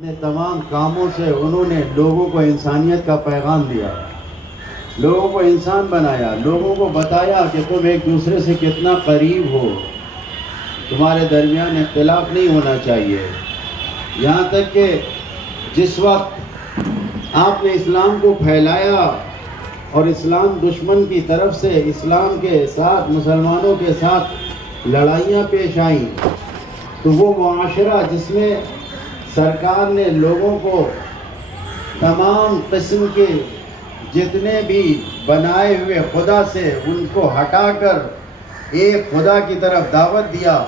اپنے تمام کاموں سے انہوں نے لوگوں کو انسانیت کا پیغام دیا، لوگوں کو انسان بنایا، لوگوں کو بتایا کہ تم ایک دوسرے سے کتنا قریب ہو، تمہارے درمیان اختلاف نہیں ہونا چاہیے۔ یہاں تک کہ جس وقت آپ نے اسلام کو پھیلایا اور اسلام دشمن کی طرف سے اسلام کے ساتھ مسلمانوں کے ساتھ لڑائیاں پیش آئیں، تو وہ معاشرہ جس میں سرکار نے لوگوں کو تمام قسم کے جتنے بھی بنائے ہوئے خدا سے ان کو ہٹا کر ایک خدا کی طرف دعوت دیا،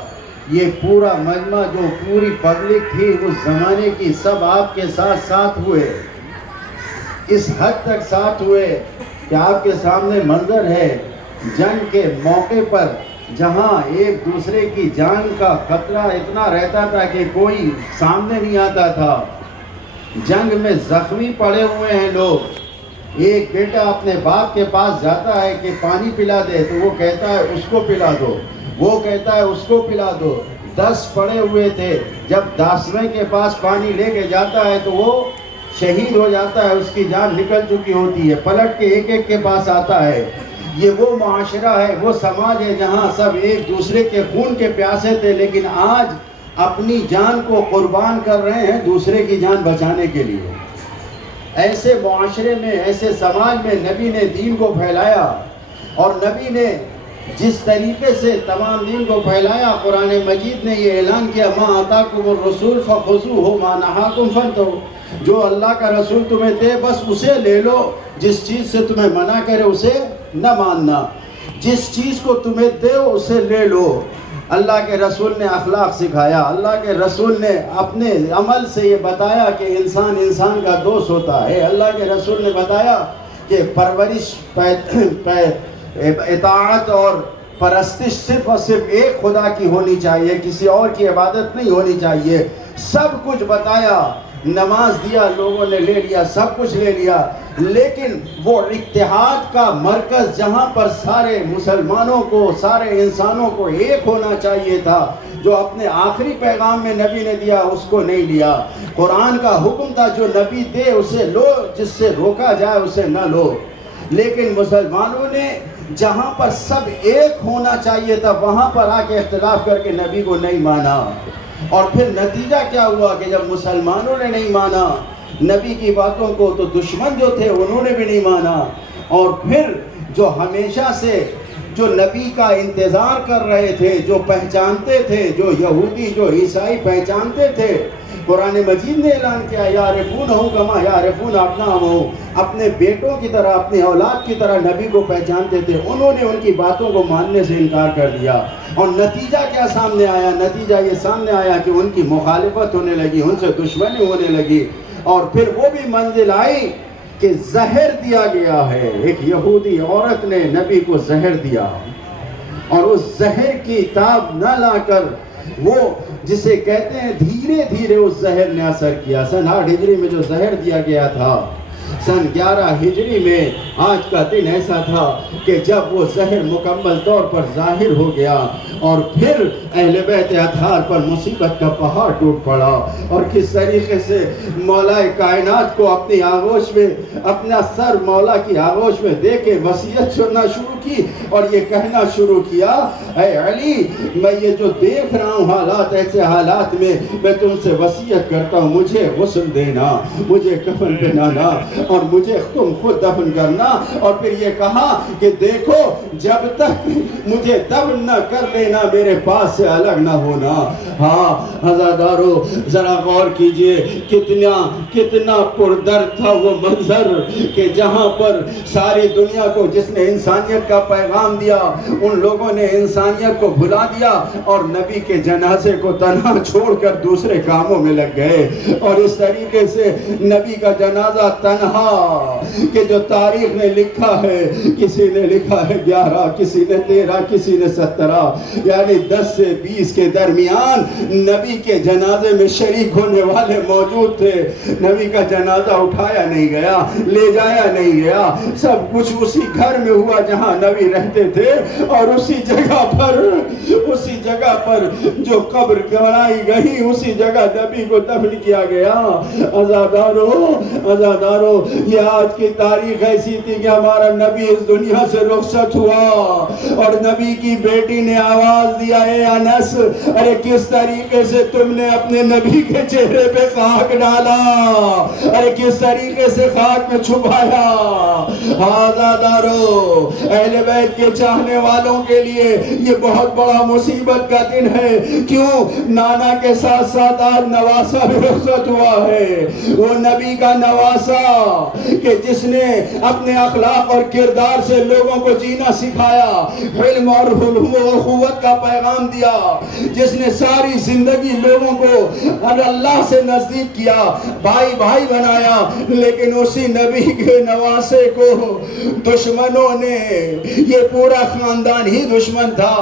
یہ پورا مجمع جو پوری پبلک تھی اس زمانے کی سب آپ کے ساتھ ساتھ ہوئے، اس حد تک ساتھ ہوئے کہ آپ کے سامنے منظر ہے جنگ کے موقع پر جہاں ایک دوسرے کی جان کا خطرہ اتنا رہتا تھا کہ کوئی سامنے نہیں آتا تھا، جنگ میں زخمی پڑے ہوئے ہیں لوگ، ایک بیٹا اپنے باپ کے پاس جاتا ہے کہ پانی پلا دے تو وہ کہتا ہے اس کو پلا دو، وہ کہتا ہے اس کو پلا دو، 10 پڑے ہوئے تھے، جب 10ویں کے پاس پانی لے کے جاتا ہے تو وہ شہید ہو جاتا ہے، اس کی جان نکل چکی ہوتی ہے، پلٹ کے ایک ایک کے پاس آتا ہے۔ یہ وہ معاشرہ ہے، وہ سماج ہے جہاں سب ایک دوسرے کے خون کے پیاسے تھے، لیکن آج اپنی جان کو قربان کر رہے ہیں دوسرے کی جان بچانے کے لیے۔ ایسے معاشرے میں، ایسے سماج میں نبی نے دین کو پھیلایا، اور نبی نے جس طریقے سے تمام دین کو پھیلایا، قرآن مجید نے یہ اعلان کیا ما آتاکم الرسول فخذوہ ما نہاکم فانتہوا، جو اللہ کا رسول تمہیں دے بس اسے لے لو، جس چیز سے تمہیں منع کرے اسے نہ ماننا، جس چیز کو تمہیں دے اسے لے لو۔ اللہ کے رسول نے اخلاق سکھایا، اللہ کے رسول نے اپنے عمل سے یہ بتایا کہ انسان انسان کا دوست ہوتا ہے، اللہ کے رسول نے بتایا کہ پرورش، اطاعت اور پرستش صرف اور صرف ایک خدا کی ہونی چاہیے، کسی اور کی عبادت نہیں ہونی چاہیے، سب کچھ بتایا، نماز دیا، لوگوں نے لے لیا، سب کچھ لے لیا، لیکن وہ اتحاد کا مرکز جہاں پر سارے مسلمانوں کو، سارے انسانوں کو ایک ہونا چاہیے تھا، جو اپنے آخری پیغام میں نبی نے دیا اس کو نہیں لیا۔ قرآن کا حکم تھا جو نبی دے اسے لو، جس سے روکا جائے اسے نہ لو، لیکن مسلمانوں نے جہاں پر سب ایک ہونا چاہیے تھا وہاں پر آ کے اختلاف کر کے نبی کو نہیں مانا، اور پھر نتیجہ کیا ہوا کہ جب مسلمانوں نے نہیں مانا نبی کی باتوں کو تو دشمن جو تھے انہوں نے بھی نہیں مانا، اور پھر جو ہمیشہ سے جو نبی کا انتظار کر رہے تھے، جو پہچانتے تھے، جو یہودی جو عیسائی پہچانتے تھے، قرآن مجید نے اعلان کیا یعرفونہ کما یعرفون ابناءہم، اپنے بیٹوں کی طرح، اپنی اولاد کی طرح نبی کو پہچانتے تھے، انہوں نے ان کی باتوں کو ماننے سے انکار کر دیا، اور نتیجہ کیا سامنے آیا؟ نتیجہ یہ سامنے آیا کہ ان کی مخالفت ہونے لگی، ان سے دشمنی ہونے لگی، اور پھر وہ بھی منزل آئی کہ زہر دیا گیا ہے، ایک یہودی عورت نے نبی کو زہر دیا، اور اس زہر کی تاب نہ لا کر وہ جسے کہتے ہیں دھیرے دھیرے اس زہر نے اثر کیا۔ سن 8 ہجری میں جو زہر دیا گیا تھا، سن 11 ہجری میں آج کا دن ایسا تھا کہ جب وہ زہر مکمل طور پر ظاہر ہو گیا، اور پھر اہل بیت اطہار پر مصیبت کا پہاڑ ٹوٹ پڑا، اور کس طریقے سے مولا کائنات کو اپنی آغوش میں، اپنا سر مولا کی آغوش میں دے کے وصیت سننا شروع کی، اور یہ کہنا شروع کیا اے علی، میں یہ جو دیکھ رہا ہوں حالات، ایسے حالات میں تم سے وصیت کرتا ہوں مجھے غسل دینا، مجھے کفن پہنانا، اور مجھے تم خود دفن کرنا، اور پھر یہ کہا کہ دیکھو جب تک مجھے دفن نہ کر لینا میرے پاس سے الگ نہ ہونا۔ ہاں عزادارو ذرا غور کیجئے کتنا پردرد تھا وہ منظر کہ جہاں پر ساری دنیا کو جس نے انسانیت کا پیغام دیا ان لوگوں نے انسانیت کو بھلا دیا، اور نبی کے جنازے کو تنہا چھوڑ کر دوسرے کاموں میں لگ گئے، اور اس طریقے سے نبی کا جنازہ تنہا کہ جو تاریخ نے لکھا ہے، کسی نے لکھا ہے 11، کسی نے 13، کسی نے 17، یعنی 10 سے 20 کے درمیان نبی کے جنازے میں شریک ہونے والے موجود تھے. نبی کا جنازہ اٹھایا نہیں گیا, لے جایا نہیں گیا, سب کچھ اسی گھر میں ہوا جہاں نبی رہتے تھے, اور اسی جگہ پر جو قبر بنائی گئی اسی جگہ نبی کو دفن کیا گیا. عزادارو, یہ آج کی تاریخ ایسی تھی کہ ہمارا نبی اس دنیا سے رخصت ہوا اور نبی کی بیٹی نے آواز دیا, اے انس, ارے کس طریقے سے تم نے اپنے نبی کے چہرے پہ خاک ڈالا, ارے کس طریقے سے خاک میں چھپایا. عزادارو, اہل بیت کے چاہنے والوں کے لیے یہ بہت بڑا مصیبت کا دن ہے. کیوں؟ نانا کے ساتھ ساتھ آج نواسا بھی رخصت ہوا ہے. وہ نبی کا نواسا کہ جس نے اپنے اخلاق اور کردار سے لوگوں کو جینا سکھایا, علم اور اخوت کا پیغام دیا, جس نے ساری زندگی لوگوں کو اللہ سے نزدیک کیا, بھائی بھائی بنایا. لیکن اسی نبی کے نواسے کو دشمنوں نے, یہ پورا خاندان ہی دشمن تھا,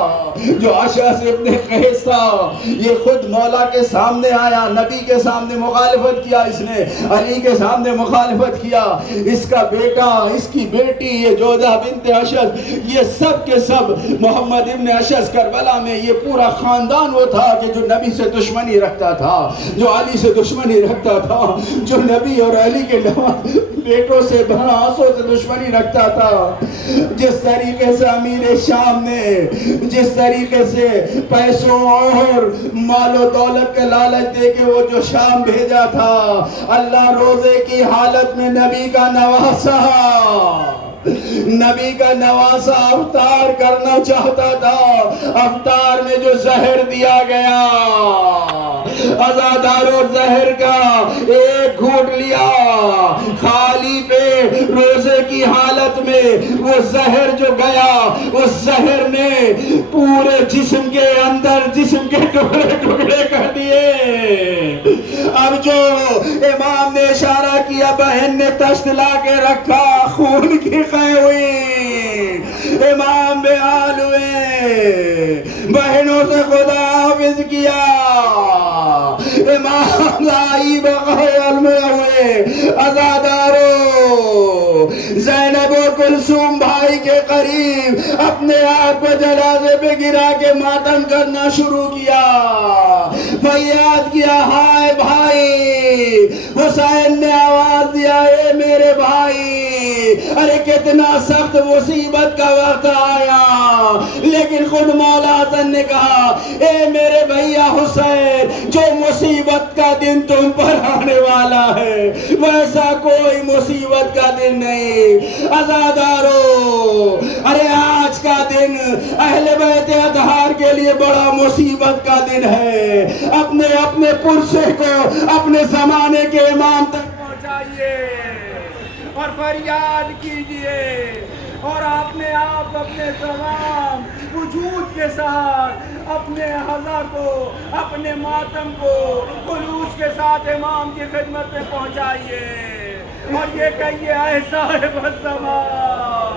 جو اشعث ابن قیس تھا, یہ خود مولا کے سامنے آیا, نبی کے سامنے مخالفت کیا, اس نے علی کے سامنے مخالفت کیا. اس کا بیٹا, اس کی بیٹی, یہ جودہ بنت اشعث, یہ سب کے سب محمد ابن اشعث کربلا میں یہ پورا خاندان وہ تھا کہ جو نبی سے دشمنی رکھتا تھا, جو علی سے دشمنی رکھتا تھا, جو نبی اور علی کے بیٹوں سے آنسوں سے دشمنی رکھتا تھا. جس طریقے سے امیر شام نے جس طریقے سے پیسوں اور مال و دولت کے لالچ دے کے وہ جو شام بھیجا تھا, اللہ روزے کی حالت میں نبی کا نواسا افطار کرنا چاہتا تھا. افطار میں جو زہر دیا گیا, عزادارو, زہر کا ایک گھونٹ لیا, خالی پہ روزے کی حالت میں وہ زہر جو گیا, اس زہر نے پورے جسم کے اندر جسم کے ٹکڑے ٹکڑے کر دیے. اب جو امام نے اشارہ کیا, بہن نے تشت لا کے رکھا, خون کی قے ہوئی, امام بے حال ہوئے, بہنوں سے خدا حافظ کیا, امام لائی بغیر میں ہوئے. عزادارو, زینب و کلثوم بھائی کے قریب اپنے آپ کو جنازے پہ گرا کے ماتم کرنا شروع کیا, فریاد کیا, ہائے بھائی. حسین نے آواز دیا, اے میرے بھائی, ارے کتنا سخت مصیبت کا وقت آیا. لیکن خود مولا حسن نے کہا, اے میرے بھیا حسین, جو مصیبت کا دن تم پر آنے والا ہے ویسا کوئی مصیبت کا دن نہیں. عزادارو, ارے آج کا دن اہل بیت اطہار کے لیے بڑا مصیبت کا دن ہے. اپنے پرسے کو اپنے زمانے کے امام تک پہنچائیے اور فریاد کیجئے, اور اپنے آپ اپنے تمام وجود کے ساتھ اپنے حضر کو, اپنے ماتم کو خلوص کے ساتھ امام کی خدمت میں پہنچائیے, اور یہ کہیے, اے صاحب الزمان,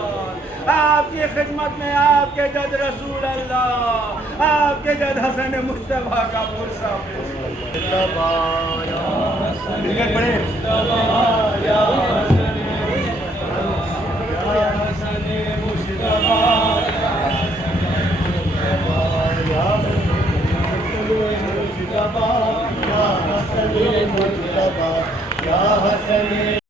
آپ کی خدمت میں آپ کے جد رسول اللہ, آپ کے جد حسن مصطفیٰ کا پرسہ یا حسن